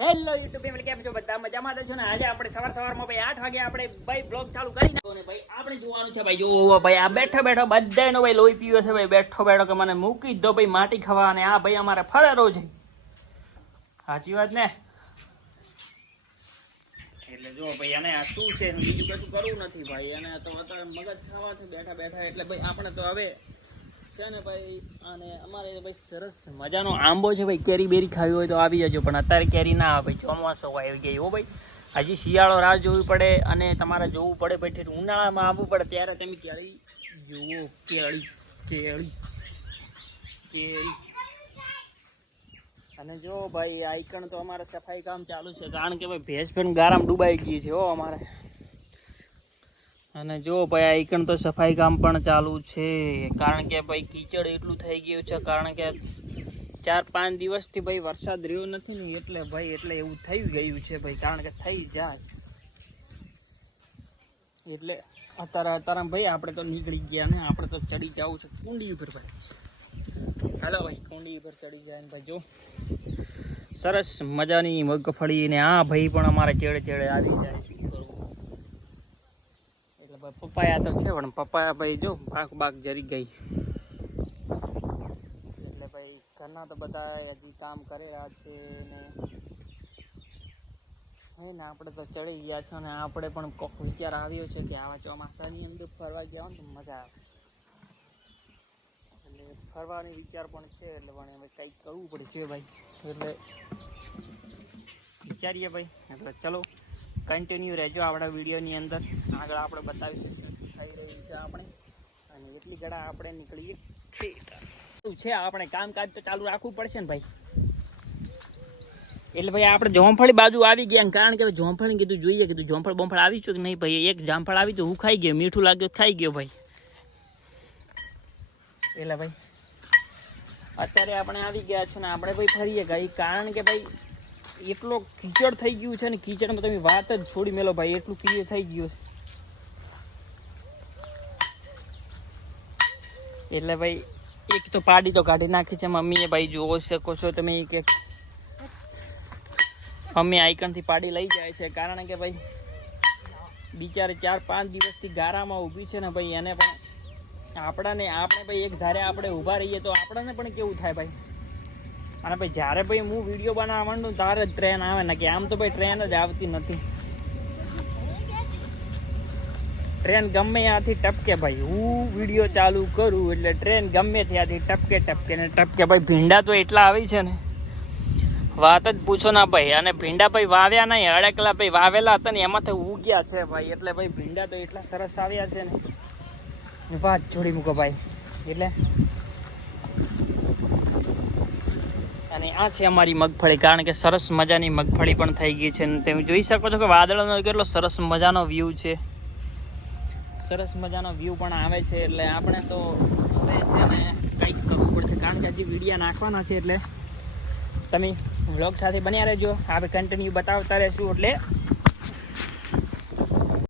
Hello YouTube family કેમ છો? બધા મજામાં છો ને? આજે આપણે સવાર સવારમાં ભાઈ આઠ વાગે આપણે ભાઈ બ્લોગ ચાલુ કરી નાખો ને ભાઈ આપણે જોવાનું છે ભાઈ જોવો ભાઈ, આ બેઠો બેઠો બધાનો ભાઈ લોહી પીવે છે ભાઈ. બેઠો બેઠો કે મને મૂકી દો ભાઈ માટી ખાવા અને આ ભાઈ અમારે ફરેરો છે. સાચી વાત ને? એટલે જો ભાઈ અને આ શું છે? બીજું કશું કરવું નથી ભાઈ. અને તો અત્યારે મગજ ખાવા છે, બેઠા બેઠા. એટલે ભાઈ, આપણે તો હવે છે ને ભાઈ, અને અમારે ભાઈ સરસ મજાનો આંબો છે ભાઈ. કેરી બેરી ખાવી હોય તો આવી જજો, પણ અત્યારે કેરી ના આવે ભાઈ. ચોમાસો આવી ગઈ હો ભાઈ. હજી શિયાળો રાહ જોવી પડે અને તમારે જોવું પડે ભાઈ. ઉનાળામાં આવવું પડે, ત્યારે તમે કેળી જુઓ. કેળી કેળી કેળી અને જો ભાઈ આઈકણ તો અમારે સફાઈ કામ ચાલુ છે, કારણ કે ભાઈ ભેંસ પણ ગારામાં ડૂબાઈ ગઈ છે, હો અમારે. અને જો ભાઈ આઈકણ તો સફાઈ કામ પણ ચાલુ છે. કારણ કે ભાઈ, કીચડ એટલું થઈ ગયું છે, કારણ કે ચાર પાંચ દિવસથી ભાઈ વરસાદ રહ્યો નથી ને, એટલે ભાઈ, એટલે એવું થઈ ગયું છે ભાઈ, કારણ કે થઈ જાય. એટલે અત્યારે અત્યારે ભાઈ, આપણે તો નીકળી ગયા ને, આપણે તો ચડી જવું છે કુંડી ઉપર ભાઈ. હાલો ભાઈ, કુંડી ઉપર ચડી જાય ને ભાઈ, જો. સરસ મજાની મગફળી ને આ ભાઈ પણ અમારે ચેડે ચેડે આવી જાય શું કરવું એટલે ભાઈ પપાયા તો છે, પણ પપાયા ભાઈ જો પાક બાક જરી ગઈ. એટલે ભાઈ ઘરના તો બધા હજી કામ કરે રહ્યા છે ને. હે ને, આપણે તો ચડી ગયા છો ને, આપણે પણ કોક વિચાર આવ્યો છે કે આવા ચોમાસાની અંદર ફરવા જવાનું તો મજા આવે. એટલે ફરવાની વિચાર પણ છે, એટલે પણ હવે કંઈક કરવું પડશે ભાઈ. એટલે વિચારીએ ભાઈ. એટલે ચલો. કન્ટિન્યુ રહેજો આપણા વિડીયોની અંદર. આગળ આપણે બતાવીશું શું થઈ રહ્યું છે આપણે. અને એટલી ઘડા આપણે નીકળીએ. ખેતર. છે આપણે? કામકાજ તો ચાલુ રાખવું પડશે ને ભાઈ. એટલે ભાઈ આપણે જોમફળી બાજુ આવી ગયા કારણ કે જોમફળી કીધું જોઈએ કીધું જોમફળ બોમફળ આવી છું કે નહીં ભાઈ? એક જામફળ આવી તો હું ખાઈ ગયો, મીઠું લાગ્યું ખાઈ ગયો ભાઈ. એટલે ભાઈ, અત્યારે આપણે આવી ગયા છે ને આપણે ભાઈ ફરીએ ગઈ. કારણ કે ભાઈ એટલો કીચડ થઈ ગયું છે ને કીચડમાં તમે વાત જ છોડી મેલો ભાઈ એટલું કીચડ થઈ ગયું છે. એટલે ભાઈ, એક તો પાડી તો કાઢી નાખી છે મમ્મીએ. ભાઈ જોવો શકો છો તમે કે મમ્મી આઈકનથી પાડી લઈ જાય છે, કારણ કે ભાઈ, બિચારે ચાર પાંચ દિવસથી ગારામાં ઊભી છે ને ભાઈ, એને પણ આપણાને, આપણે ભાઈ, એક ધારે આપણે ઊભા રહીએ તો આપણને પણ કેવું થાય ભાઈ? અને ભાઈ જ્યારે ભાઈ હું વીડિયો બનાવવા માંડું ત્યારે જ ટ્રેન આવે, ને કે આમ તો ભાઈ ટ્રેન જ આવતી નથી. ટ્રેન ગમે ત્યાંથી ટપકે ભાઈ, હું વીડિયો ચાલુ કરું એટલે ટ્રેન ગમે ત્યાંથી ટપકે ટપકે ને ટપકે. ભાઈ ભીંડા તો એટલા આવી છે ને. વાત જ પૂછો ના ભાઈ, અને ભીંડા ભાઈ વાવ્યા નહીં અડેકલા ભાઈ વાવેલા હતા ને, એમાંથી ઉગ્યા છે ભાઈ. એટલે ભાઈ ભીંડા તો એટલા સરસ આવ્યા છે ને. વાત જોડી મૂકો ભાઈ, એટલે. અને આ છે અમારી મગફળી, કારણ કે સરસ મજાની મગફળી પણ થઈ ગઈ છે. અને તમે જોઈ શકો છો કે વાદળનો કેટલો સરસ મજાનો વ્યૂ છે. સરસ મજાનો વ્યૂ પણ આવે છે, એટલે આપણે તો છે ને કંઈક કરવું પડશે. કારણ કે હજી વિડીયા નાખવાના છે, એટલે તમે વ્લોગ સાથે બન્યા રહેજો. આપણે કન્ટિન્યુ બતાવતા રહેશું, એટલે